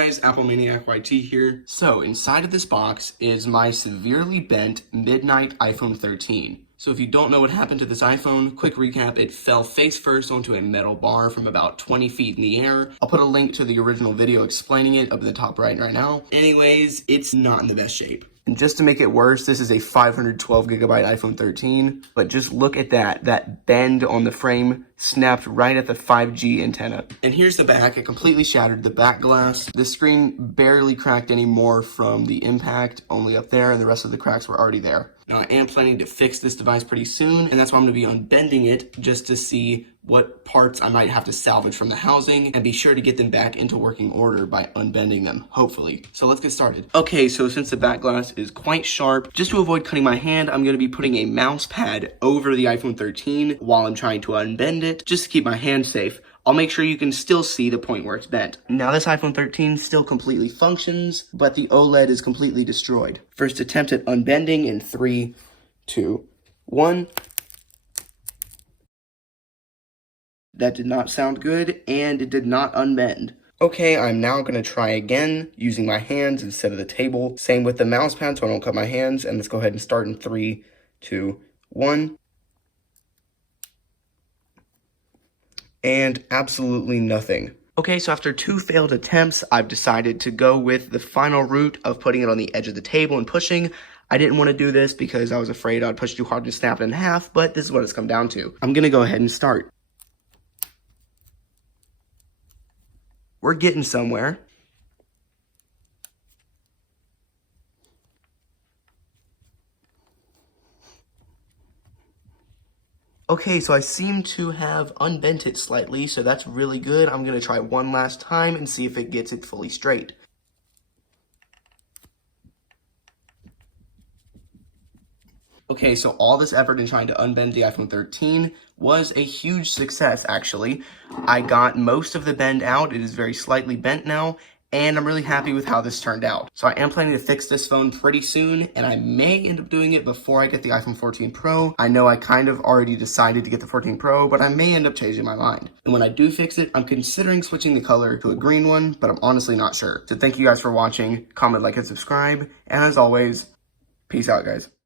guys, Apple Maniac YT here. So inside of this box is my severely bent midnight iPhone 13. So if you don't know what happened to this iPhone, quick recap, it fell face first onto a metal bar from about 20 feet in the air. I'll put a link to the original video explaining it up in the top right now. Anyways, it's not in the best shape. And just to make it worse, this is a 512 gigabyte iPhone 13, but just look at that bend on the frame snapped right at the 5G antenna. And here's the back. It completely shattered the back glass. The screen barely cracked anymore from the impact, only up there, and the rest of the cracks were already there. Now, I am planning to fix this device pretty soon, and that's why I'm going to be unbending it just to see what parts I might have to salvage from the housing and be sure to get them back into working order by unbending them, hopefully. So let's get started. Okay, so since the back glass is quite sharp, just to avoid cutting my hand, I'm going to be putting a mouse pad over the iPhone 13 while I'm trying to unbend it, just to keep my hand safe. I'll make sure you can still see the point where it's bent. Now this iPhone 13 still completely functions, but the OLED is completely destroyed. First attempt at unbending in 3, 2, 1. That did not sound good, and it did not unbend. Okay, I'm now going to try again using my hands instead of the table. Same with the mouse pad so I don't cut my hands, and let's go ahead and start in 3, 2, 1. And absolutely nothing. Okay, so after 2 failed attempts, I've decided to go with the final route of putting it on the edge of the table and pushing. I didn't want to do this because I was afraid I'd push too hard to snap it in half, but this is what it's come down to. I'm going to go ahead and start. We're getting somewhere. Okay, so I seem to have unbent it slightly, so that's really good. I'm going to try one last time and see if it gets it fully straight. Okay, so all this effort in trying to unbend the iPhone 13 was a huge success, actually. I got most of the bend out. It is very slightly bent now, and I'm really happy with how this turned out. So I am planning to fix this phone pretty soon, and I may end up doing it before I get the iPhone 14 Pro. I know I kind of already decided to get the 14 Pro, but I may end up changing my mind. And when I do fix it, I'm considering switching the color to a green one, but I'm honestly not sure. So thank you guys for watching. Comment, like, and subscribe. And as always, peace out, guys.